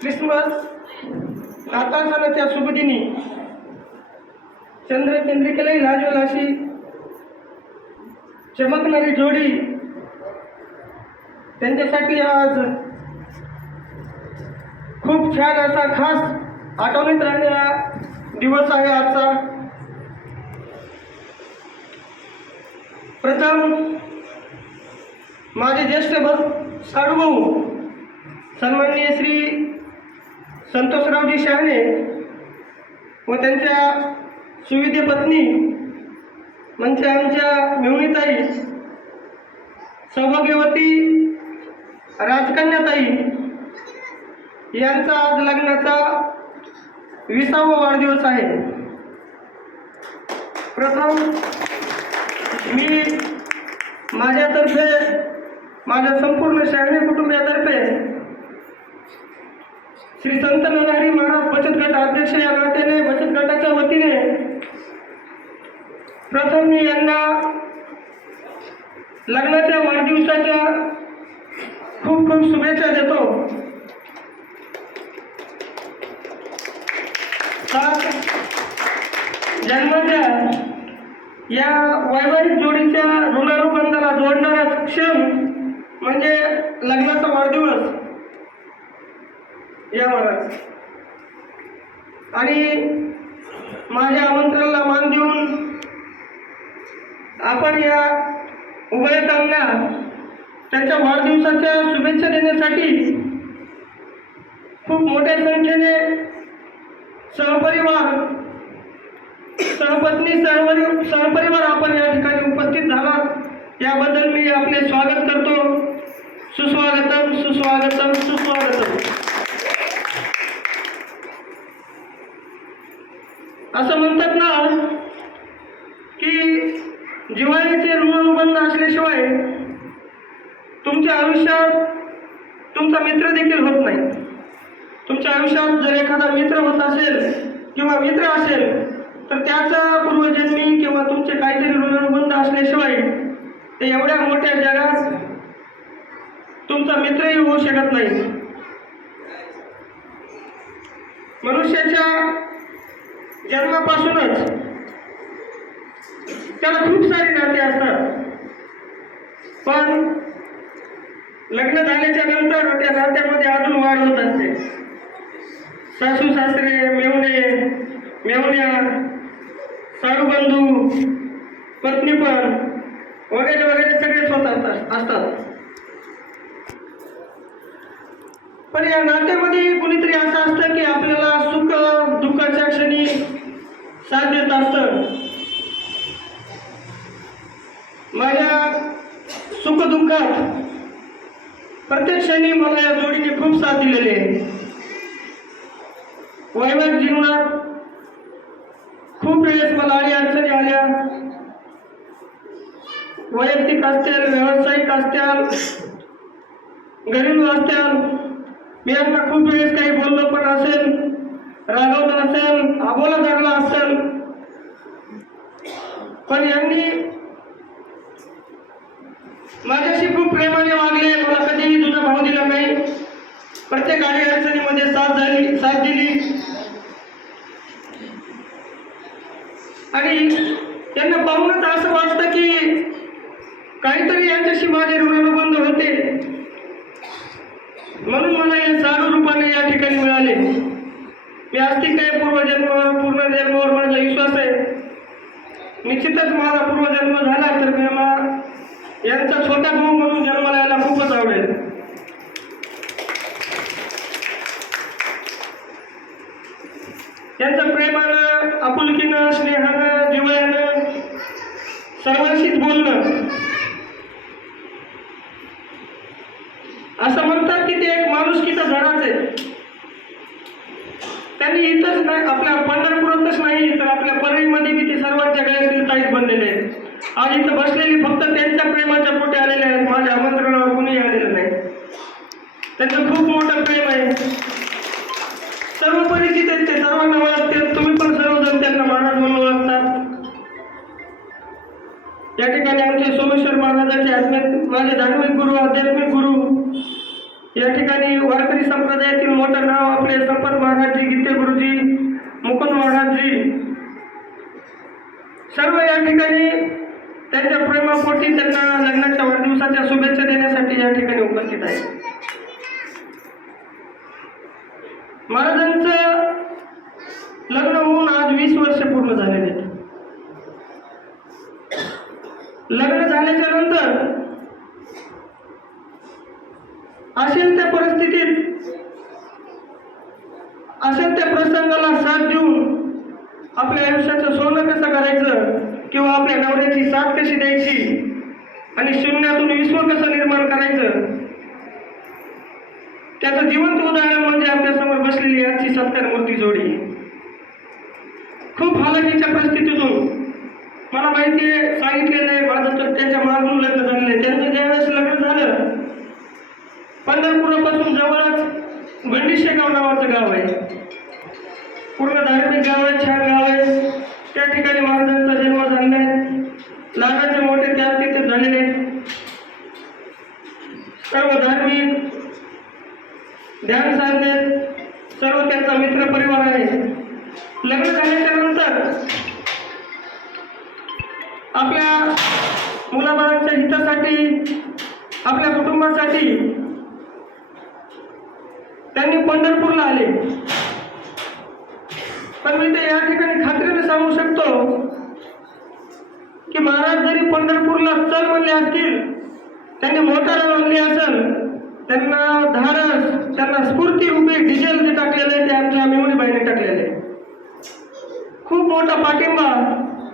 Christmas नाताळ सणाच्या शुभदिनी चंद्रचंद्रिकेलाही लाजवेल अशी चमकणारी जोडी त्यांच्यासाठी आज खूप छान असा खास आठवणीत राहणारा दिवस आहे आजचा. प्रथम माझे ज्येष्ठ साडूभाऊ सन्माननीय श्री संतोषरावजी शहाणे व त्यांच्या सुविद्य पत्नी म्हणजे आमच्या मेहुणीताई सौभाग्यवती राजकन्याताई यांचा आज लग्नाचा 20वा वाढदिवस आहे. प्रथम मी माझ्यातर्फे माझ्या संपूर्ण शहाणे कुटुंबियातर्फे श्री संत नरहरी महाराज बचत गट अध्यक्ष या नात्याने बचत गटाच्या वतीने प्रथम मी यांना लग्नाच्या वाढदिवसाच्या खूप खूप शुभेच्छा देतो. जन्माच्या या वैवाहिक जोडीच्या ऋणानुबंधाला जोडणारा क्षण म्हणजे लग्नाचा वाढदिवस या महाराज. आणि माझ्या आमंत्रणाला मान देऊन आपण या उभयतांना त्यांच्या वाढदिवसाच्या शुभेच्छा देण्यासाठी खूप मोठ्या संख्येने सहपरिवार सहपत्नी सहपरिवार आपण या ठिकाणी उपस्थित झालात याबद्दल मी आपले स्वागत करतो. सुस्वागतम सुस्वागतम सुस्वागतम. असं म्हणतात ना की जिव्हाळ्याचे ऋणानुबंध असल्याशिवाय तुमच्या आयुष्यात तुमचा मित्र देखील होत नाही. तुमच्या आयुष्यात जर एखादा मित्र होत असेल किंवा मित्र असेल तर त्याचा पूर्वजन्मी किंवा तुमचे काहीतरी ऋणानुबंध असल्याशिवाय ते एवढ्या मोठ्या जगात तुमचा मित्रही होऊ शकत नाही. मनुष्याच्या जन्मापासूनच त्याला खूप सारे नाते असतात, पण लग्न झाल्याच्या नंतर त्या नात्यामध्ये अजून वाढ होत असते. सासू सासरे मेहुणे मेहुण्या साडूबंधू पत्नीपण वगैरे वगैरे सगळेच होत असतात. पण या नात्यामध्ये कुणीतरी असं असतं की आपल्याला सुख दुःखाच्या क्षणी साथ देत असतं. माझ्या सुखदुःखात प्रत्येक क्षणी मला या जोडीने खूप साथ दिलेली आहे. वैवाहिक जीवनात खूप वेळेस मला अडचणी आल्या, वैयक्तिक असतील व्यावसायिक असतील घरेलू असतील. मी यांना खूप वेळेस काही बोललो पण असेल, रागवलं असेल, आबोला धरला असेल, पण यांनी माझ्याशी खूप प्रेमाने वागले. मला कधीही तुझा भाव दिला नाही. प्रत्येक अडचणीमध्ये साथ दिली. आणि त्यांना पाहूनच असं वाटतं की काहीतरी यांच्याशी माझे ऋणानुबंध होते, म्हणून मला या साडू रूपाने या ठिकाणी मिळाले. मी आस्तिक आहे. पूर्वजन्मावर माझा विश्वास आहे. निश्चितच माझा पूर्वजन्म झाला तर मला यांचा छोटा भाऊ म्हणून जन्माला यायला खूपच आवडेल. त्यांचं प्रेमानं, आपुलकीनं, स्नेहानं, जिव्हाळ्यानं सर्वांशीच बोलणं. असं म्हणतात की ते एक माणुसकीचा धडाच आहे. त्यांनी इथंच नाही, आपल्या पंढरपुरातच नाही तर आपल्या परळीमध्ये बी ते सर्वांच्या गळ्यातील ताईत बनलेले आहेत. आज इथं बसलेली फक्त त्यांच्या प्रेमाच्या पोटी आलेले आहेत. माझ्या आमंत्रणावर कुणीही आलेलं नाही. त्यांचं खूप मोठं प्रेम आहे. सर्व परिचित आहेत, ते सर्वांना ओळखतात. तुम्ही पण सर्वजण त्यांना महाराज म्हणून ओळखतात. या ठिकाणी आमचे सोमेश्वर महाराजांचे माझे धार्मिक गुरु, आध्यात्मिक गुरु या ठिकाणी वारकरी संप्रदायातील मोठं नाव आपले संपत महाराजजी, गीते गुरुजी, मुकुंद महाराजजी सर्व या ठिकाणी त्यांच्या प्रेमापोटी त्यांना लग्नाच्या वाढदिवसाच्या शुभेच्छा देण्यासाठी या ठिकाणी उपस्थित आहे. महाराजांचं लग्न होऊन आज 20 वर्ष पूर्ण झालेले आहेत. लग्न झाल्याच्या नंतर असेल त्या परिस्थितीत असेल त्या प्रसंगाला साथ देऊन आपल्या आयुष्याचं सोनं कसं करायचं किंवा आपल्या नवऱ्याची साथ कशी द्यायची आणि शून्यातून विश्व कसं निर्माण करायचं त्याचं जिवंत उदाहरण म्हणजे आपल्यासमोर बसलेली आजची सत्कार मूर्ती जोडी. खूप हालाकीच्या परिस्थितीतून मला माहिती आहे सांगितलेलं आहे माझं तर त्यांच्या मागून लग्न झालेलं आहे. त्यांचं ज्यावेळेस लग्न झालं पंढरपुरापासून जवळच गंडीशेगाव नावाचं गाव आहे. पूर्ण धार्मिक गाव आहे, छान गाव आहे. त्या ठिकाणी महाराजांचा जन्म झालेला आहे. लहानाचे मोठे त्याग तिथे झालेले आहेत. सर्व धार्मिक ध्यान साधने सर्व त्यांचा मित्र परिवार आहे. लग्न झाल्याच्या नंतर आपल्या मुलाबाळांच्या हितासाठी आपल्या कुटुंबासाठी त्यांनी पंढरपूरला आले. पण मी ते या ठिकाणी खात्रीने सांगू शकतो की महाराज जरी पंढरपूरला चल म्हणले असतील, त्यांनी मोटार आणली असेल, त्यांना धाडस, त्यांना स्फूर्तीरूपी डिझेल जे टाकलेलं आहे ते आमच्या मेहुणीबाईने टाकलेले. खूप मोठा पाठिंबा